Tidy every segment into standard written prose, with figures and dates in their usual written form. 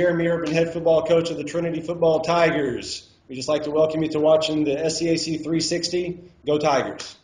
Jeremy Urban, head football coach of the Trinity Football Tigers. We'd just like to welcome you to watching the SCAC 360. Go Tigers!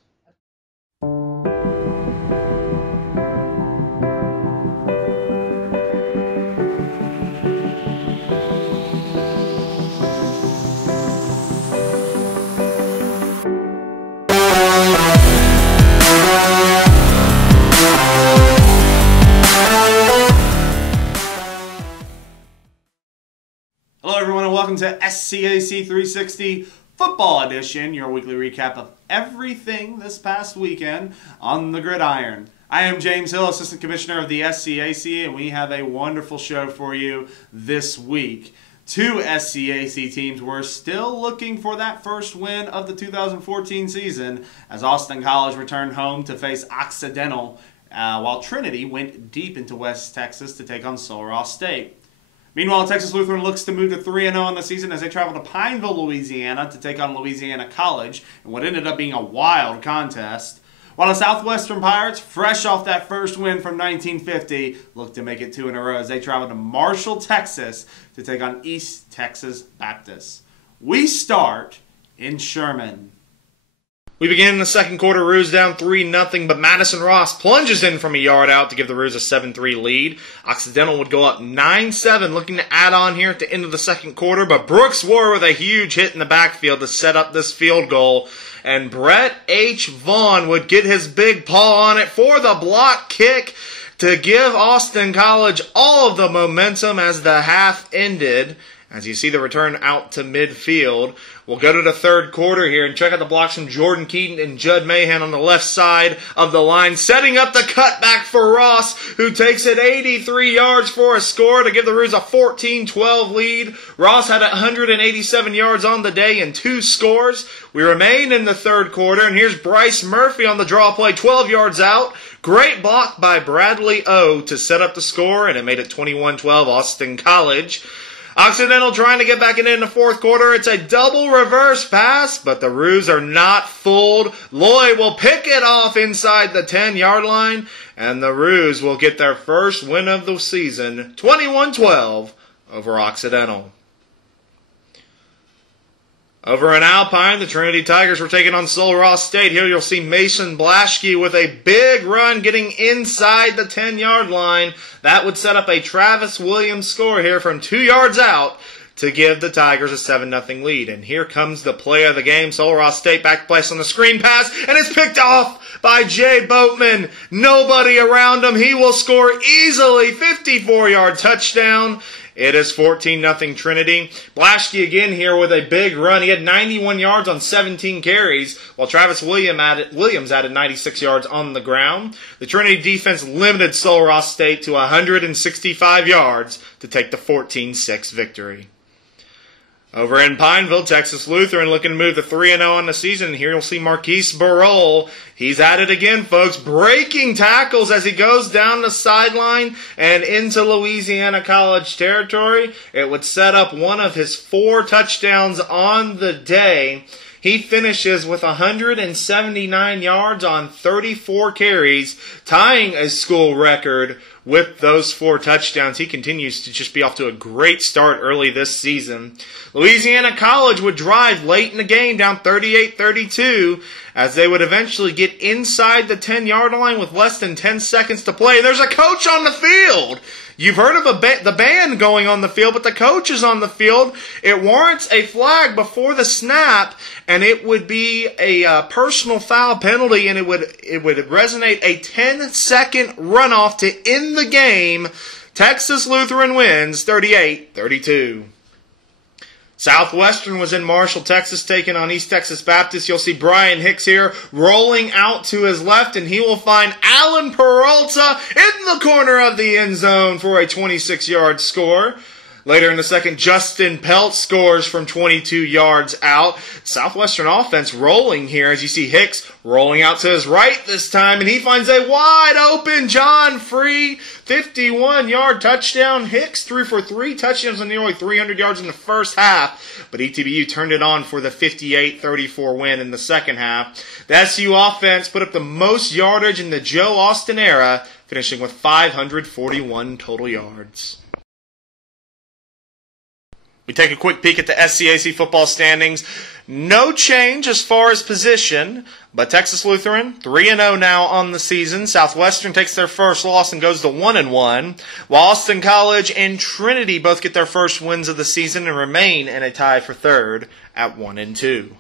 Hello everyone and welcome to SCAC 360 Football Edition, your weekly recap of everything this past weekend on the gridiron. I am James Hill, Assistant Commissioner of the SCAC, and we have a wonderful show for you this week. Two SCAC teams were still looking for that first win of the 2014 season as Austin College returned home to face Occidental, while Trinity went deep into West Texas to take on Sulphur State. Meanwhile, Texas Lutheran looks to move to 3-0 on the season as they travel to Pineville, Louisiana to take on Louisiana College in what ended up being a wild contest. While the Southwestern Pirates, fresh off that first win from 1950, look to make it 2 in a row as they travel to Marshall, Texas to take on East Texas Baptist. We start in Sherman. We begin in the second quarter, Roos down 3-0, but Madison Ross plunges in from a yard out to give the Roos a 7-3 lead. Occidental would go up 9-7, looking to add on here at the end of the second quarter, but Brooks Ward with a huge hit in the backfield to set up this field goal, and Brett H. Vaughn would get his big paw on it for the block kick to give Austin College all of the momentum as the half ended. As you see the return out to midfield, we'll go to the third quarter here and check out the blocks from Jordan Keaton and Judd Mahan on the left side of the line, setting up the cutback for Ross, who takes it 83 yards for a score to give the Roos a 14-12 lead. Ross had 187 yards on the day and 2 scores. We remain in the third quarter, and here's Bryce Murphy on the draw play, 12 yards out. Great block by Bradley O to set up the score, and it made it 21-12 Austin College. Occidental trying to get back in the fourth quarter. It's a double reverse pass, but the Roos are not fooled. Lloyd will pick it off inside the 10-yard line, and the Roos will get their first win of the season, 21-12 over Occidental. Over in Alpine, the Trinity Tigers were taking on Sulphur State. Here you'll see Mason Blaschke with a big run getting inside the 10-yard line. That would set up a Travis Williams score here from 2 yards out to give the Tigers a 7-0 lead. And here comes the play of the game. Sulphur State back place on the screen pass, and it's picked off by Jay Boatman. Nobody around him. He will score easily. 54-yard touchdown. It is 14-0 Trinity. Blaschke again here with a big run. He had 91 yards on 17 carries, while Travis Williams added 96 yards on the ground. The Trinity defense limited Sulphur State to 165 yards to take the 14-6 victory. Over in Pineville, Texas Lutheran looking to move to 3-0 on the season. Here you'll see Marquise Barole. He's at it again, folks, breaking tackles as he goes down the sideline and into Louisiana College territory. It would set up one of his 4 touchdowns on the day. He finishes with 179 yards on 34 carries, tying a school record with those 4 touchdowns. He continues to just be off to a great start early this season. Louisiana College would drive late in the game down 38-32 as they would eventually get inside the 10-yard line with less than 10 seconds to play. There's a coach on the field. You've heard of the band going on the field, but the coach is on the field. It warrants a flag before the snap, and it would be a personal foul penalty, and it would resonate a 10-second runoff to end the game. Texas Lutheran wins 38-32. Southwestern was in Marshall, Texas, taking on East Texas Baptist. You'll see Brian Hicks here rolling out to his left, and he will find Alan Peralta in the corner of the end zone for a 26-yard score. Later in the second, Justin Pelt scores from 22 yards out. Southwestern offense rolling here as you see Hicks rolling out to his right this time, and he finds a wide open John Free 51-yard touchdown. Hicks threw for 3 touchdowns and nearly 300 yards in the first half, but ETBU turned it on for the 58-34 win in the second half. The SU offense put up the most yardage in the Joe Austin era, finishing with 541 total yards. We take a quick peek at the SCAC football standings. No change as far as position, but Texas Lutheran 3-0 now on the season. Southwestern takes their first loss and goes to 1-1, while Austin College and Trinity both get their first wins of the season and remain in a tie for third at 1-2.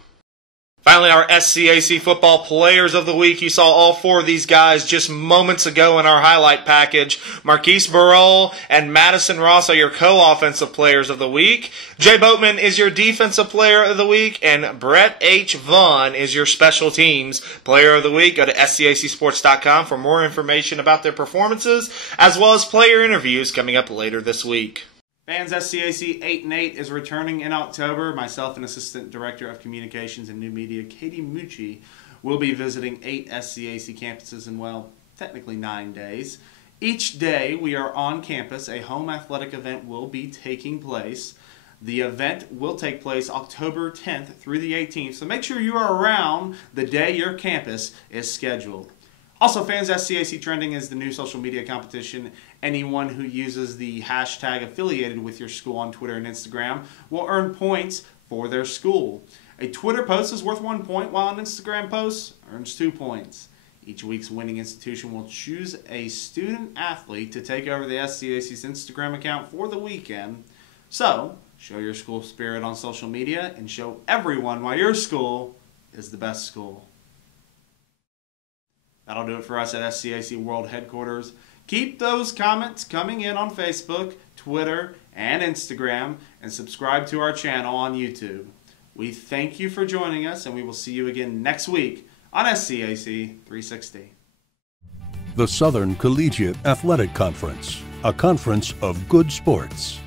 Finally, our SCAC football players of the week. You saw all four of these guys just moments ago in our highlight package. Marquise Burrell and Madison Ross are your co-offensive players of the week. Jay Boatman is your defensive player of the week. And Brett H. Vaughn is your special teams player of the week. Go to scacsports.com for more information about their performances, as well as player interviews coming up later this week. Fans, SCAC 8-8 is returning in October. Myself and Assistant Director of Communications and New Media, Katie Mucci, will be visiting 8 SCAC campuses in, well, technically 9 days. Each day we are on campus. A home athletic event will be taking place. The event will take place October 10th through the 18th, so make sure you are around the day your campus is scheduled. Also, fans, SCAC Trending is the new social media competition. Anyone who uses the hashtag affiliated with your school on Twitter and Instagram will earn points for their school. A Twitter post is worth 1 point, while an Instagram post earns 2 points. Each week's winning institution will choose a student athlete to take over the SCAC's Instagram account for the weekend. So, show your school spirit on social media and show everyone why your school is the best school. That'll do it for us at SCAC World Headquarters. Keep those comments coming in on Facebook, Twitter, and Instagram, and subscribe to our channel on YouTube. We thank you for joining us, and we will see you again next week on SCAC 360. The Southern Collegiate Athletic Conference, a conference of good sports.